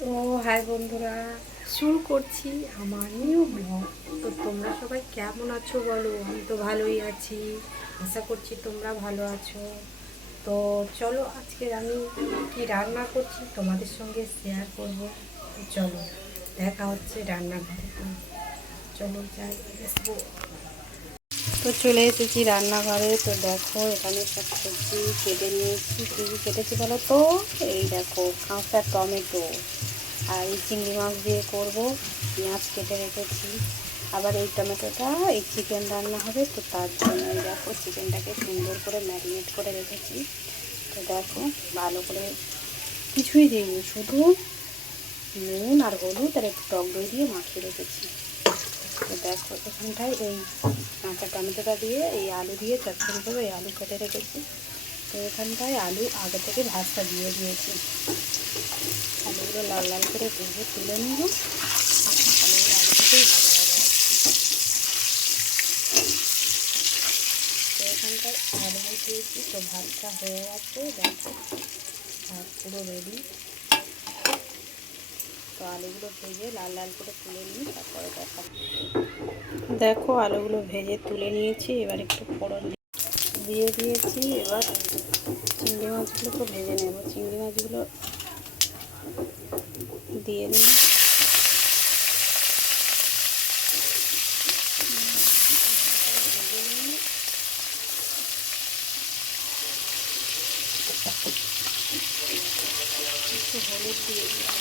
তো হাই বন্ধুরা, শুরু করছি আমার নিউ ব্লগ। তো তোমরা সবাই কেমন আছো বলো? আমি তো ভালোই আছি, আশা করছি তোমরা ভালো আছো। তো চলো, আজকে আমি কি রান্না করছি তোমাদের সঙ্গে শেয়ার করব। চলো, দেখা হচ্ছে রান্নাঘরে। চলো যাই, দেখবো। তো চলে এসেছি রান্নাঘরে। তো দেখো, এখানে সব সবজি কেটে নিয়েছি। কী কী কেটেছি বলো তো? এই দেখো, কাঁচা টমেটো, আর এই চিংড়ি মাছ দিয়ে করব। পেঁয়াজ কেটে রেখেছি। আবার এই টমেটোটা এই চিকেন রান্না হবে, তো তার জন্য এই দেখো চিকেনটাকে সুন্দর করে ম্যারিনেট করে রেখেছি। তো দেখো, ভালো করে কিছুই দিইনি, শুধু নুন আর হলুদ আর একটু টক দই দিয়ে মাখিয়ে রেখেছি। তো দেখো, এখানটায় এই কাঁচা টমেটোটা দিয়ে এই আলু দিয়ে চচ্চড়ি করবো। এই আলু কেটে রেখেছি। তো এখানটায় আলু আগে থেকে ভাজটা দিয়ে দিয়েছি। আলুগুলো লাল লাল করে ভেজে তুলে নেব। আলুগুলো আগে থেকেই ভাজা ভাজা আছে। তো এখানটায় আলু দিয়েছি। তো ভাতটা হয়ে গেছে, দেখো ভাত পুরো রেডি। তো আলুগুলো ভেজে লাল লাল করে তুলে নিই, তারপরে দেখো আলুগুলো ভেজে তুলে নিয়েছি। এবার একটু ফোড়ন দিয়ে দিয়েছি। এবার চিংড়ি মাছগুলোকে ভেজে নেব। চিংড়ি মাছগুলো দিয়ে নিই। একটু হলুদ দিয়ে দিলাম।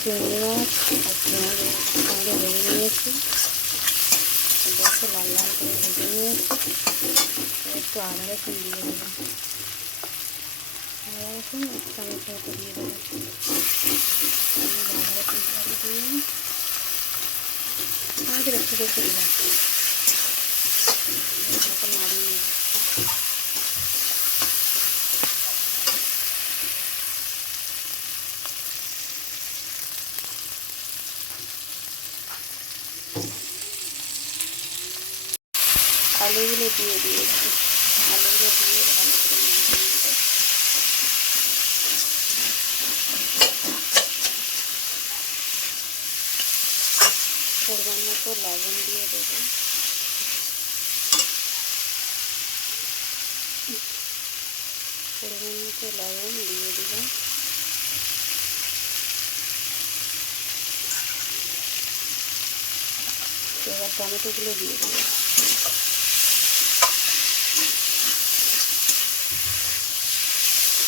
চিংড়ি মাছ আর পেঁয়াজের সঙ্গে ভেজে নিয়েছি। দেখো লাল লাল করে ভেজে নিয়েছি। একটু আদা রসুন দিয়ে দেবো। আদা রসুন এক চামচ মতো দিয়ে দেবো। আদা রসুন দিয়ে আমাদের একটু রেখে দিলাম। এখন নাড়িয়ে নেব। আলুগুলো দিয়ে দিয়েছি। আলুগুলো দিয়ে ভালো করে নাড়িয়ে নেব। পরিমাণ মতো লবণ দিয়ে দেবো। পরিমাণ মতো লবণ দিয়ে দিলাম। এবার টমেটোগুলো দিয়ে দেবো।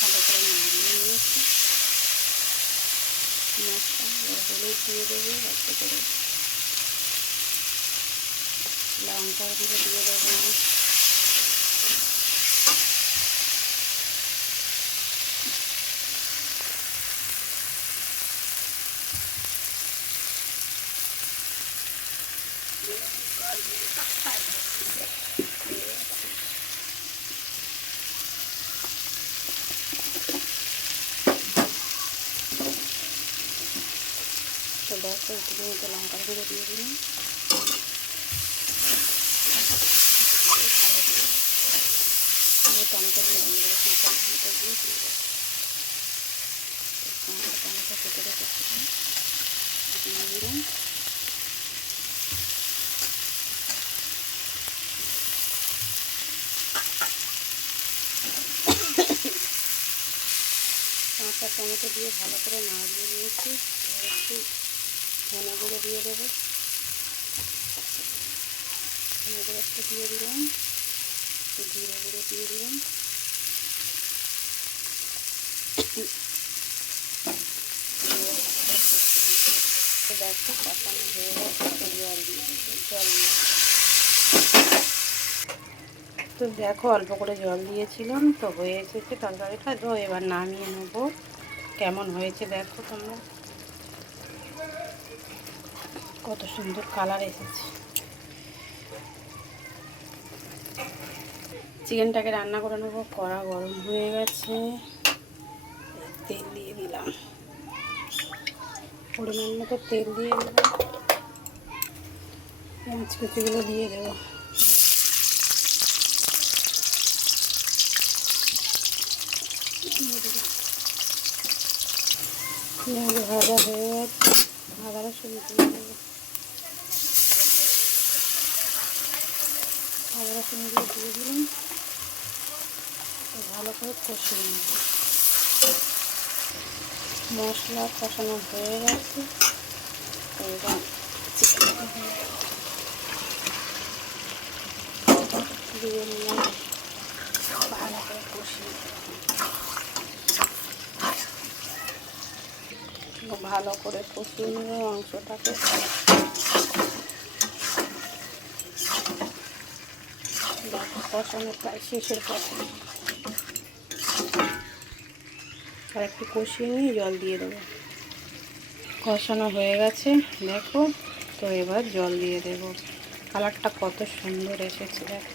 ভালো করে নাড়িয়ে নিয়েছি মাছটা। হলুদ দিয়ে দেবো, অল্প করে লঙ্কার গুঁড়ো দিয়ে দেবো। তো দেখো, একটু মতো লঙ্কার গুঁড়ো দিয়ে দিলাম। ভালো করে আমি টমেটোগুলো দিয়ে দেবো। কাঁচা টমেটোগুলো দিয়ে দেবো। কাঁচা টমেটো কেটে রেখেছিলাম, দিয়ে দিলাম। কাঁচা টমেটো দিয়ে ভালো করে নাড়িয়ে নিয়েছি। এবার একটু ধনে গুঁড়ো দিয়ে দেবো। ধনে গুঁড়ো একটু দিয়ে দিলাম। জিরে গুঁড়ো দিয়ে দিলাম। দেখো কষানো হয়ে গেছে। জল দিয়ে তো দেখো, অল্প করে জল দিয়েছিলাম, তো হয়ে এসেছে তরকারিটা। তো এবার নামিয়ে নেব। কেমন হয়েছে দেখো তোমরা, কত সুন্দর কালার এসেছে। চিকেনটাকে রান্না করে নেবো। কড়া গরম হয়ে গেছে, তেল দিয়ে দিলাম। পরিমাণ মতো তেল দিয়ে দিলাম। পেঁয়াজ কুচিগুলো দিয়ে দেবো। পেঁয়াজ ভাজা হয়ে গেছে, আদা রসুন দিয়ে দেবো। আদা রসুন দিয়ে দিলাম, ভালো করে কষিয়ে নেব। মশলা কষানো হয়ে গেছে, এবার চিকেনটা দিয়ে নিলাম, ভালো করে কষিয়ে ভালো করে কষিয়ে নেব মাংসটাকে। কষানো প্রায় শেষের পথে, আর একটু কষিয়ে নিয়ে জল দিয়ে দেবো। কষানো হয়ে গেছে দেখো, তো এবার জল দিয়ে দেব। কালারটা কত সুন্দর এসেছে দেখো।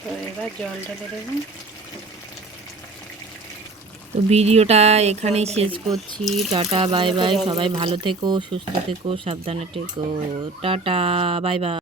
তো এবার জল ঢেলে দেবো। তো ভিডিওটা এখানেই শেষ করছি। টাটা বাই বাই, সবাই ভালো থেকো, সুস্থ থেকো, সাবধানে থেকো। Tata bye bye.